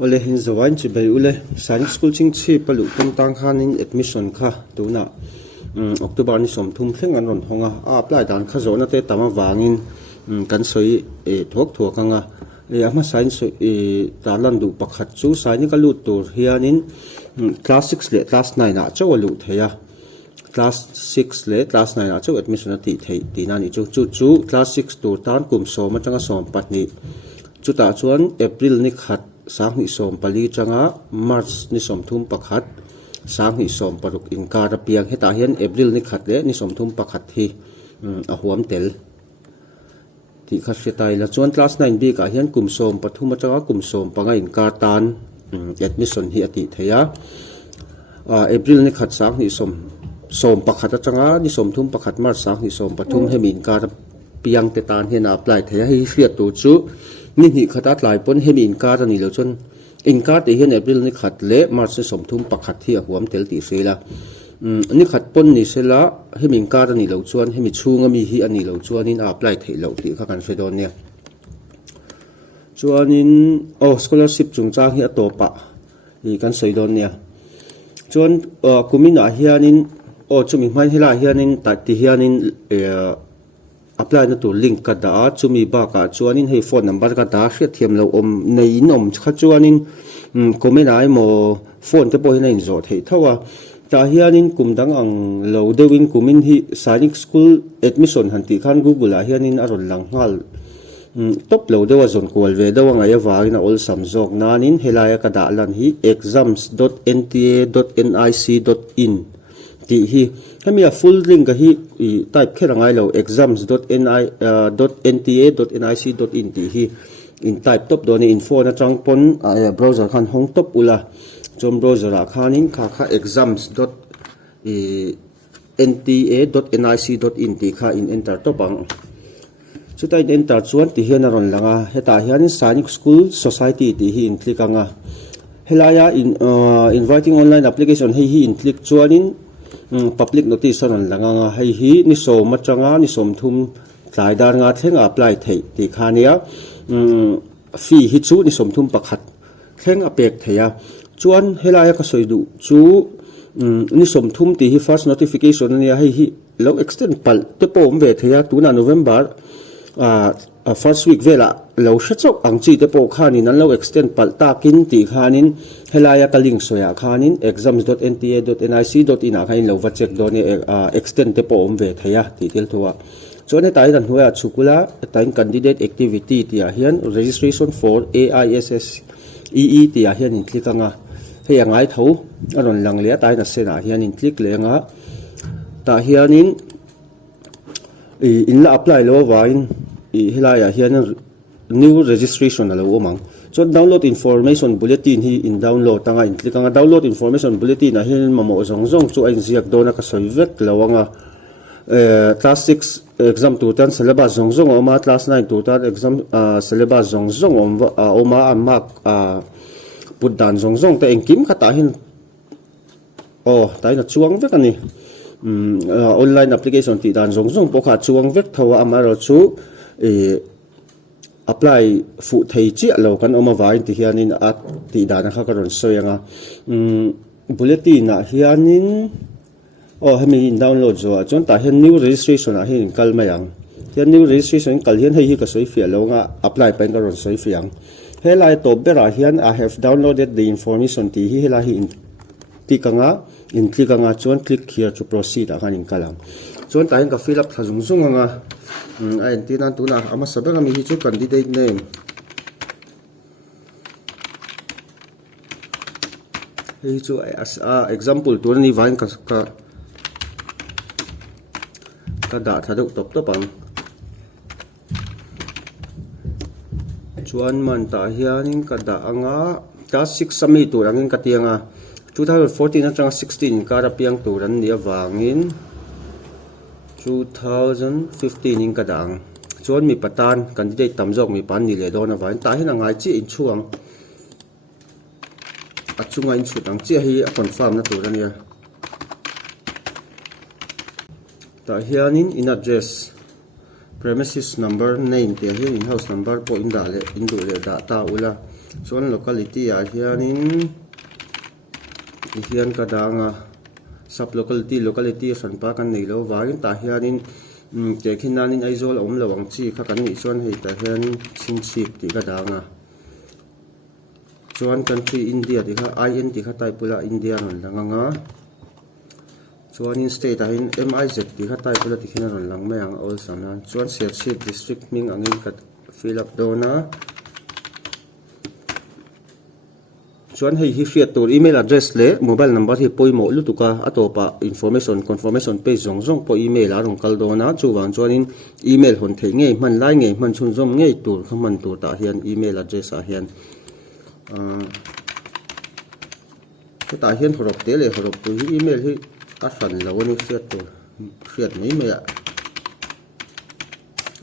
Ole hin zawain chi bai ule Sainik School Chhingchhip palu tang khan in admission kha tuna October ni som thum thleng an ron honga apply dan kha zona te tama wangin kan soi thok thok anga ama science talan du pakhat chu Sainik alu tur hianin class 6 le class 9 a chawalu theya class 6 le class 9 a chaw admission ati thei tina ni chu class 6 tur tan kum som atanga som patni chuta chuan April ni khat sang hi som pali changa March ni som thum pakhat sang hi som paruk inkar piang heta hian April ni khat le ni som thum pakhat hi a huam tel ti khat setai la chuan class 9 b ka hian kum som pathum changa kum som panga inkar tan admission hi ati theya April ni khat sang hi som pakhat changa ni som thum pakhat March sang hi som pathum hemi inkar piang te tan hian apply theya hi hriat tu chu ni khata tlai pon hemi inkar ani lo chon inkar te hian April ni khat le March ni som thum pakhat hi a huam tel ti sela ni khat pon ni sela hemi inkar ani lo chuan hemi chhunga mi hi ani lo chuan in apply thei lo ti kha kan hredon ne chuan in scholarship chungchang hi atopa hi kan soidon ne chuan kumina hianin chumi hmai hila hianin ta ti hianin apply na tur link ka da chumi ba ka chuanin hei phone number ka da hriat thiam lo om nei in om kha chuanin comment ai mo phone te po hin in zo thei thawa ta hianin kumdang ang lo dewin kumin hi Sainik School admission hanti khan Google a hianin aron lang ngal top lo dewa zon kwal ve dewa nga ya wagina ol samjok nanin helaya ka da lan hi exams.nta.nic.in ti hi hemi a full link hi type kherangai lo exams.nta.nic.in ti hi in type top doni info na changpon browser khan hong top ula chom browser a khanin kha exams.nta.nic.in ti kha in enter topang chutai enter chuan ti hian aron langa heta hian Sainik School Society ti hi in click anga helaya in inviting online application hi in click chuanin public notice aron langa hei hi ni som atanga ni som thum tlai dar nga thlenga apply thei ti khania fee hi chu ni som thum pakhat thleng apek theya chuan helaya ka soidu chu ni som thum ti hi first notification ania hei hi lo extend pal te pom ve theya tuna November first week vela lo shachok angchi te po khanin an lo extend pal takin ti khanin helaya ka link soya khanin exams.nta.nic.in a khain lo va check doni extend te po om ve thaya ti tel thuwa chone tai dan huya chukula time candidate activity ti a hian registration for AISS EE ti a hian in click anga he angai tho aron lang le tai na sena hian in click lenga ta hianin in la apply lo wain hilaya hian new registration alo omang so download information bulletin hi in download anga in click anga download information bulletin a hian mamo zong chu ain ziak dona ka soivek lawanga class 6 exam tu tan syllabus zong oma class 9 tu tan exam syllabus zong oma amak putdan zong te engkim khata hin tai na chuang vek ani online application ti dan zong pokha chuang vek thawa amaro chu apply fu thei chi lo kan oma vain ti hianin at ti dana kha karon soyanga bulletin na hianin hemi in download zo chon ta hian new registration a hin kalmayang hian new registration kal hian hei hi ka soi fia lo nga apply pen karon soi fiang helai to bera hian I have downloaded the information ti hi hela hi in tikanga in click anga chon click here to proceed a kanin kalang chon ta hian ka fill up thazung anga ai tinan tuna ama sabanga mi hi chu candidate name hi chu as example tur ni vain ka da thadu top ang chuan man ta hianin ka da anga class 6 sami tur angin ka tianga 2014 atang 16 kara piang turan ni awangin 2015 in kadang chuan mi patan candidate tamjok mi pan ni le dona vain ta hin angai chi in chuang achunga in chutang chi hi a confirm na turania ta hianin in address premises number name te hian in house number po in da le in du le da ta ula chuan locality ah hianin hian ka danga sub locality sanpa kan nei lo wangin ta hianin te khinanin aizol om lawang chi kha kan ni chuan hei ta hianin Chhingchhip ti ka danga chuan country India ti kha in ti kha taipula India ron langanga chuan in state ahin MIZ ti kha taipula ti khina ron lang mai ang all sanan chuan Chhingchhip district ming angin ka fill up dona chuan hei hi hriat tur email address le mobile number hi poimo lutuka atopa information confirmation page zong po email a rong kal dona chuwang chuanin email hon thei nge man lai nge man chun zom nge tur khaman tur ta hian email address a hian ta hian horop te le horop tu hi email hi a fan lo ni hriat mai mai a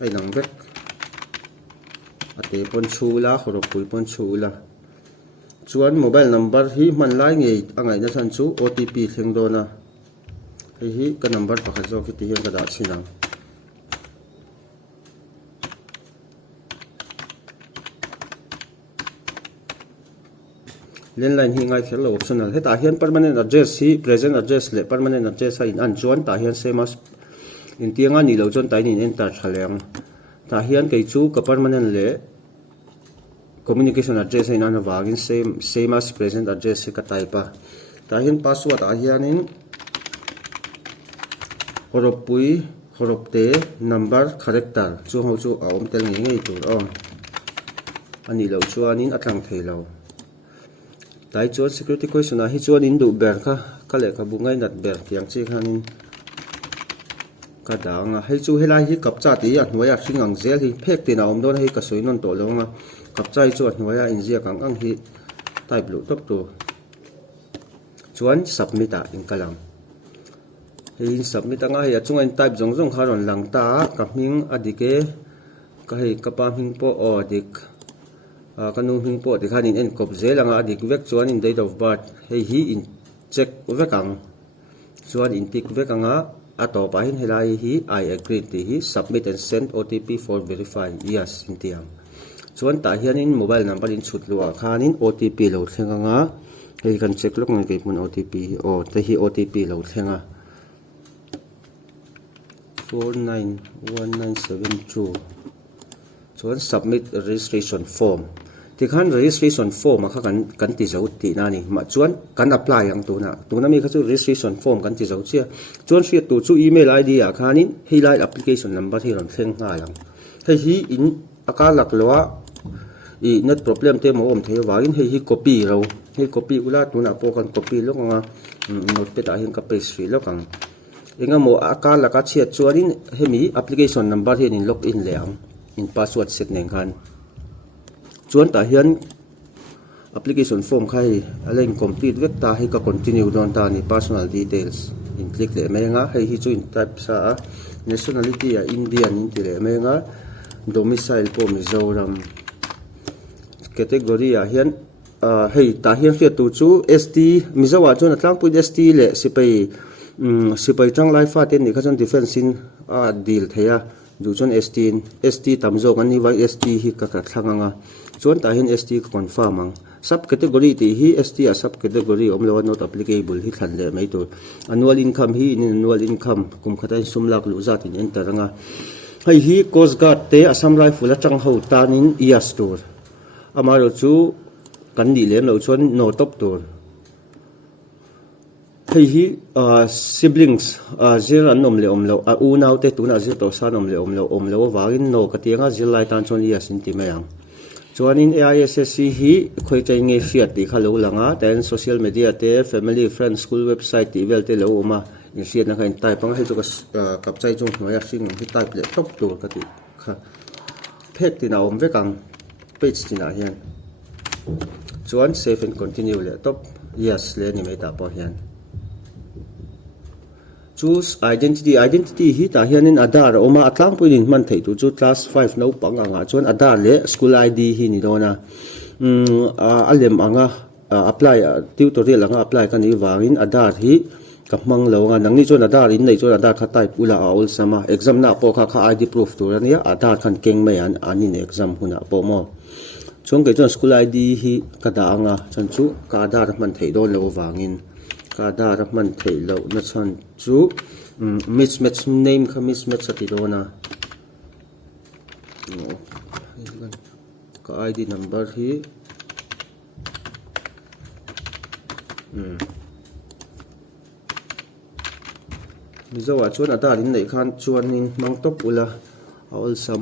ai lang vek ate pon chula horop pui pon chula chuan mobile number hi man lai nge angai na san chu OTP thleng dona hi ka number pakhat zo ki ti hian ka da chinang landline hi ngai khel lo optional heta hian permanent address hi present address le permanent address in an chuan ta hian same as in tianga ni lo chon tai nin enter thaleng ta hian kei chu ka permanent le communication address in an wagin same as present address ka taipa ta hian password a hianin horop pui horop te number character chu ho chu a om tel nge ngei tur ani lo chuanin atlang thei lo tai chuan security question a hi chuan in du ber kha le kha bungai nat ber tiang chi khanin ka danga hei chu helai hi kapcha ti a hnuaya hringang zel hi phek tin a om don hei ka soinon to longa kapchai chu a hnuaya injia kang ang hi type lu top tu chuan submit a in kalang hei submit anga hei achunga in type zong kha ron lang ta ka hming adike ka hei ka pa hming po adik kanu hming po ti khanin en kop zelanga adik vek chuan in date of birth hei hi in check vekang chuan in tik vekanga ato pa hin helai hi I agree ti hi submit and send OTP for verify yes in tiang chuan ta hianin mobile number in chutluwa khanin OTP lo thlenganga hei kan check lok ngai ke mun OTP te hi OTP lo thlenga 491972 chuan submit registration form ti khan registration form kha kan ti zo ti na ni ma chuan kan apply ang tuna mi kha chu registration form kan ti zo chia chuan hriat tu chu email ID a khanin helai application number hi ron thleng nga lang hei hi in akalak lowa I net problem te mo om thei wangin hei hi copy ro hei copy ula tuna po kan copy lok nga note pe ta hin ka pastry lokang enga mo akala ka chiat chuanin hemi application number hi in log in leang in password set neng khan chuan ta hian application form khai alain complete vek ta hi ka continue don ta ni personal details in click le menga hei hi chu in type sa nationality a Indian in ti le menga domicile po Mizoram category a hian hei ta hian hriat tu chu ST Mizowa chuan atlang pui ST le sipai tang lai fa ten ni kha chon defense in deal theya du chon ST tamzo kan ni vai ST hi ka thlanganga chuan ta hin ST ka confirm ang sub category ti hi ST a sub category omlo not applicable hi than le mai tur annual income hi in annual income kum khatai sumlak lu zat in enter anga hei hi coast guard te Assam rifle atang ho tanin yes tur amaro chu kan ni len lo chuan no top tur hei hi siblings zir an nom le omlo u nau te tuna zir to san omlo wangin no katianga zil lai tan chon yes in ti mayang chuanin AISSC hi khoi chai nge hriat ti kha lo langa ten social media te family friend school website ti vel te lo oma in hriat na kha in type anga hei chu kap chai chung hnoya hring hi type le top tur ka ti kha phek ti na om vekang page ti na hian chuan save and continue le top yes le ni mai ta po hian choose identity hi ta hianin Aadhaar oma atlang puin man thei tu chu class 5 no pang anga chuan Aadhaar le school ID hi ni dona alem anga apply tutorial anga apply kan ni wangin Aadhaar hi ka mang lo nga nang ni chuan Aadhaar in nei chuan Aadhaar kha type ula aul sama exam na po kha ID proof tur ania Aadhaar khan keng mai an anin exam huna po mo chuan ke chuan school ID hi ka da anga chuan chu ka dar man thei don lo wangin ka dar man thei lo na chuan chu mismatch name kha mismatch ati dona ka ID number hi mizowa chuan adarin nei khan chuanin mangtop ula awal sam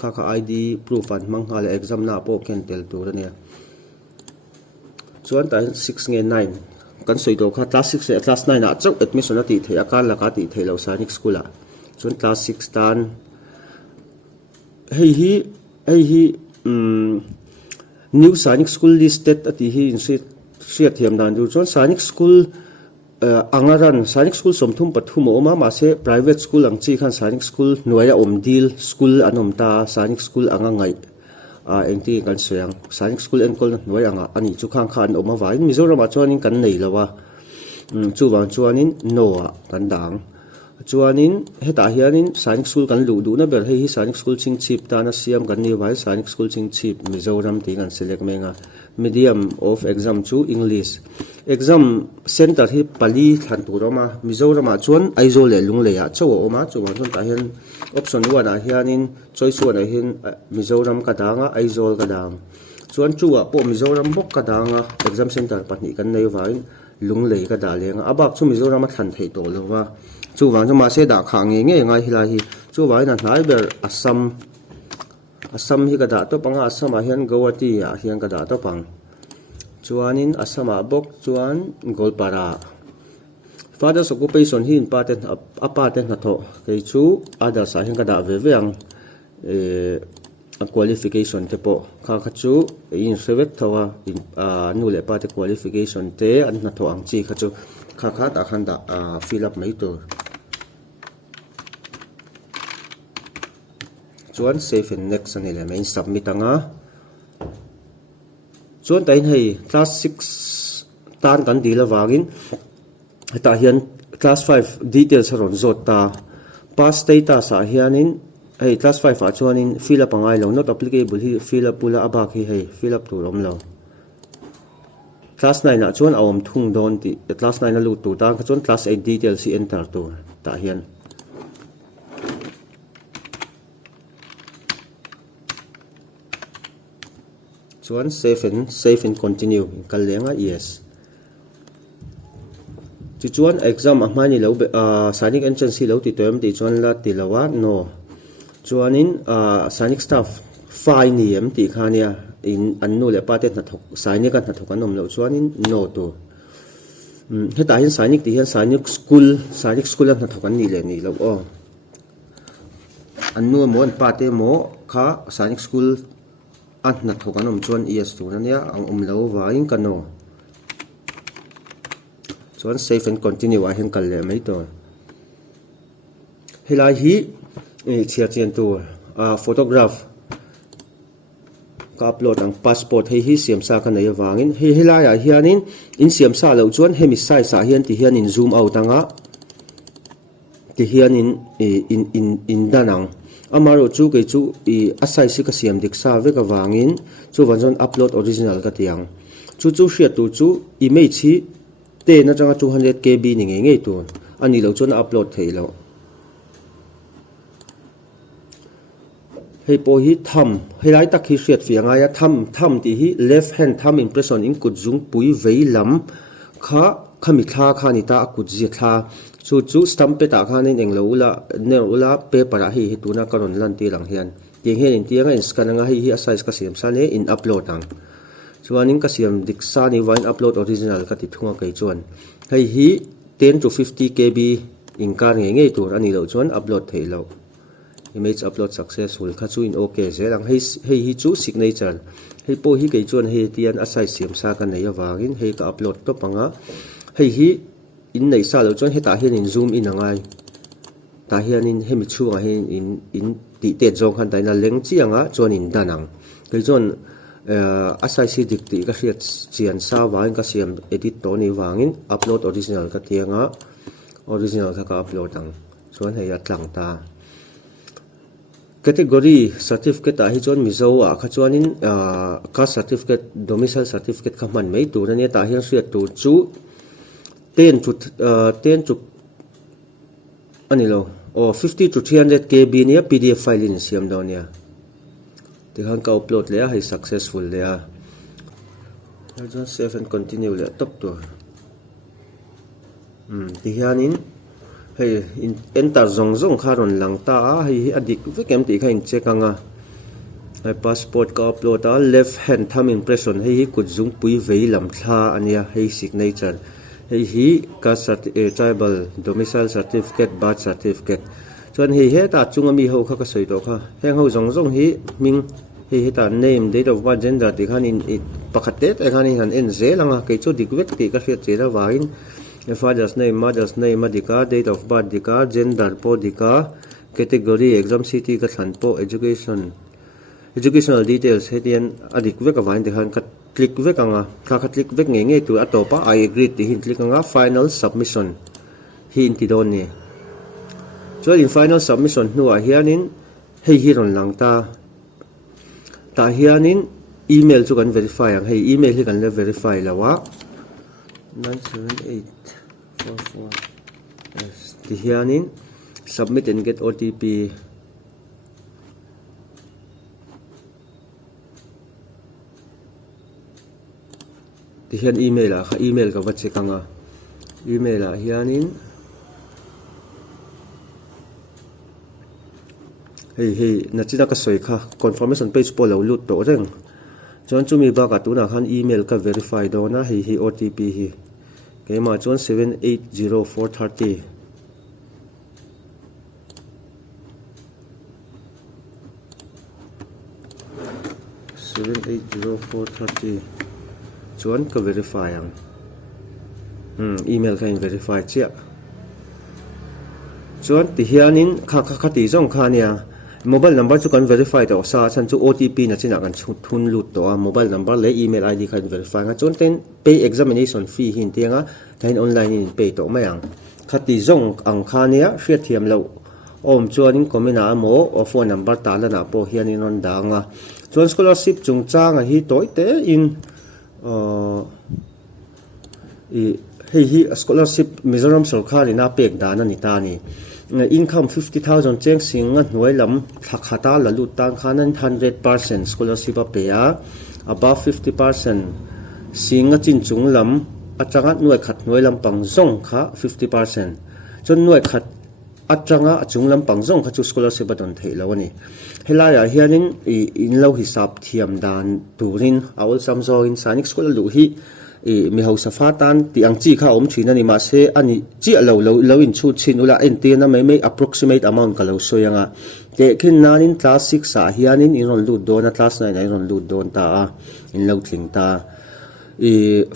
kha ID proof an manghal exam na po ken tel tur ania chuan ta 6 nge 9 kan soi do kha class 6 le class 9 a chau admission ati thei akal laka ti thei lo Sainik School a chuan class 6 tan hei hi new Sainik School listed ati hi in sia thiam dan du chuan Sainik School angaran Sainik School somthum pathum oma ma se private school ang chi khan Sainik School noya omdil school anom ta Sainik School anga ngai engti kan soyang Sainik School enkol noya anga ani chu khang khan oma wain Mizoram a chuanin kan nei lawa chu wang chuanin noa kan dang chuanin heta hianin Sainik School kan lu du na ber hei hi Sainik School Chhingchhip ta na siam kan ni wai Sainik School Chhingchhip Mizoram ti kan select menga medium of exam chu English exam center hi pali than turama Mizoram a chuan aizo le lung le ya chaw oma chuan thon ta hian option 1 a hianin choice 1 a hin Mizoram ka danga aizol ka dang chuan chuwa po Mizoram bok ka danga exam center pahnih kan nei wain lung le ka da lenga abak chu Mizoram a than thei to lowa chu wang chu ma se da kha nge ngai hilai hi chu wai na hnai ber Assam hi ka da to panga Assam a hian Guwahati a hian ka da to pang chuanin Assam a bok chuan Golpara father's occupation hi in paten apaten na tho kei chu others a hian ka da ve veang a qualification te po kha chu in sewek thawa in nu le pa te qualification te an na tho ang chi kha chu kha ta khan da fill up mai to chuan save and next an element submit anga chuan tain hei class 6 tan kan dila wangin ta hian class 5 details ron zot ta pass status a hianin hei class 5 a chuanin fill up angai lo not applicable hi fill up pula abak hi hei fill up tur om lo class 9 a chuan awm thung don ti class 9 a lu tu ta chuan class 8 details hi enter tur ta hian chuan save and continue kal lenga yes chu chuan exam a mani lo Sainik entrance hi lo ti toem ti chuan la ti lawa no chuanin Sainik staff fai ni em ti khania in annu le patet na thok Sainik na thok anom lo chuanin no to heta hin Sainik ti hian Sainik school na thok an ni le ni lo o annu mo an pate mo kha Sainik School an na thok anom chuan yes tu na nia ang lo wain kano chuan save and continue a hen kal le mai to helai hi chia chen tu photograph ka upload ang passport hi siam sa kan nei wangin helai a hianin in siam sa lo chuan hemi size a hian ti hian in zoom out anga ti hian in danang amaro chu ke chu asai si ka siam dik sa ve ka wangin chu wanjon upload original ka tiang chu hria tu chu image hi te na changa 200 KB ni nge tu ani lo chon upload thei lo hei po hi tham helai tak hi hriat fi anga ya tham ti hi left hand thumb impression in kut jung pui vei lam khami tha kha ni ta kut ji tha chu stamp pe ta khan in englo ula paper a hi tu na karon lan ti lang hian ti hen in ti anga in scan anga hi size ka siam sa ne in upload ang chuanin ka siam dik sa ni wine upload original ka ti thunga kai chuan hei hi 10 to 50 KB in kar nge tur ani lo chuan upload thei lo image upload successful kha chu in okay zelang hei hi chu signature hei po hi kai chuan hei tian asai siam sa ka nei awangin hei ka upload to panga hei hi in nei sa lo chuan heta hian in zoom in angai ta hian in hemi chunga hian in ti te jong han taina leng chi anga chuan in danang kai chuan asai si dik ti ka hriat chian sa wain ka siam edit to ni wangin upload original ka tianga original ka upload ang chuan hei atlang ta category certificate a hi chuan mizo a kha chuanin caste certificate domicile certificate kha man mai tur ania ta hian hriat tur chu 10 to ani lo 50 to 300 kb nia pdf file in siam daw nia ti khan ka upload le a hai successful le a just save and continue le top to ti hianin hei enter zong kha ron lang ta a hei adik vekem ti kha in check anga hei passport ka upload a left hand thumb impression hei kut zung pui vei lam thla ania hei signature hei hi caste tribal domicile certificate birth certificate chuan hei he ta chunga mi ho kha ka soi to kha heng ho zong hi ming hei ta name date of birth gender ti khan in pakhate te khan in han en zelanga ke chu dik vek ti ka hriat chera wain father's name, mother's name, dika, date of birth, dika, gender po dika, category, exam city ka thlan po, educational details hetian adik vek avain dehan ka click vek anga ka click vek nge tu atopa I agree ti hin click anga final submission hi in ti don ni so in final submission nu a hianin hei hi ron lang ta hianin email chu kan verify ang hei email hi kan le verify lawa 97844 ti hianin submit and get OTP ti hian email a kha email ka vache kanga email a hianin hei nachina ka soi kha confirmation page po lo lut to reng chuan chumi ba ka tuna khan email ka verify do na hi OTP hi keima chuan 780430 780430 chuan ka verify ang email ka in verify chia chuan ti hianin kha ti zong kha nia mobile number chu kan verify to sa chan chu OTP na china kan thun lut to a mobile number le email ID kan verify nga chon ten pay examination fee hin tianga thain online in pay to mayang khati zong ang khania hriat thiam lo om chuanin komina mo o phone number ta la na po hianin on danga chuan scholarship chungchang a hi toite in hi scholarship Mizoram sarkar ina pek dana ni ta ni income 50,000 cheng singa hnuai lam thakata la lut tan khanan 100% scholarship a pay a above 50% singa chin chung lam atanga hnuai khat hnuai lam pang zong kha 50% chon hnuai khat atanga chung lam pang zong kha chu scholarship a don thei lo ani helaya hianin in lo hisap thiam dan turin awal samzo in Sainik School lu hi mi ho safa tan ti ang chi kha om thina ni ma se ani chi lo in chu chin ula en te na mai approximate amount ka lo soyanga te khin nanin class 6 sa hianin in ron lut do na class 9 ai ron lut don ta in lo thling ta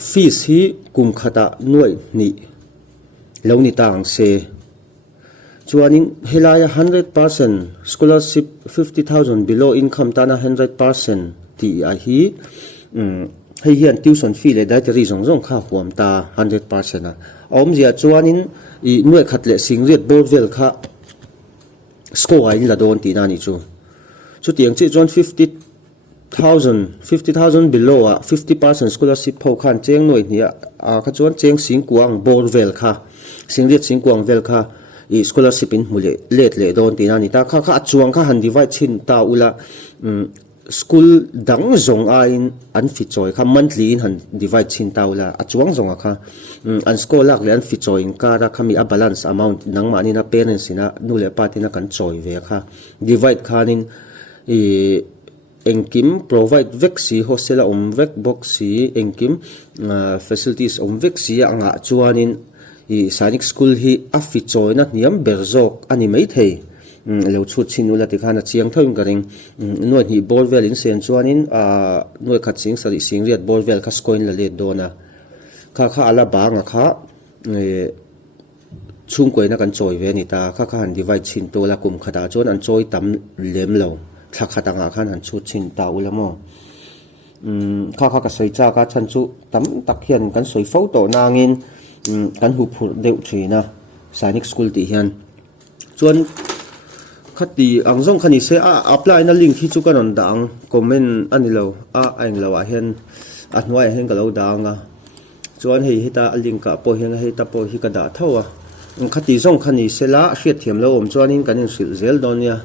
fees hi kum khata nuai ni lo ni tang se chuanin helaya 100% scholarship 50,000 below income tana 100% ti a hi hei hian tuition fee le dietary zong kha huam ta 100% a om zia chuanin nuai khat le singriat board vel kha score ai la don ti na ni chu tiang chi chuan 50,000 below a 50% scholarship pho khan cheng noi nia a kha chuan cheng singkuang board vel kha singriat singkuang vel kha scholarship in mule let le don ti na ni ta kha chuang kha han divide chin ta ula school dang zong a in an fi choi kha monthly in han divide chin ta ula a chuang zong a kha an school lak le an fi choi in ka ra khami a balance amount nang ma ni na parents ina nu le party na kan choi ve kha divide khanin engkim provide vexi hostel vek box si engkim facilities vexi anga chuanin Sainik School hi a fi choi na niam berzok ani mai thei lo chu chin ula ti khana chiang thoim garing noi hi borvel in sen chuanin noi khat sing sari sing riat borvel kha skoin la le dona kha ala banga kha chung koina kan choi ve ni ta kha han divide chin to la kum khata chon an choi tam lem lo thla khata nga khan han chu chin ta ula mo kha ka soi cha ka chan chu tam tak hian kan soi pho to nangin kan hu phur deuh thina Sainik School ti hian chuan khati ang zong khani se a apply na link hi chu kan on dang comment ani lo a ang lo a hen a hnuai hen ka lo danga chuan hei hita link ka po hen hei ta po hi ka da thawa khati zong khani se la hriat thiam lo om chuan in kan in sil zel don ya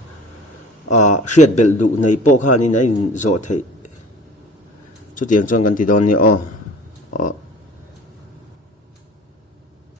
a hriat bel du nei po kha ni nei zo thei chu tiang chuan kan ti don ni o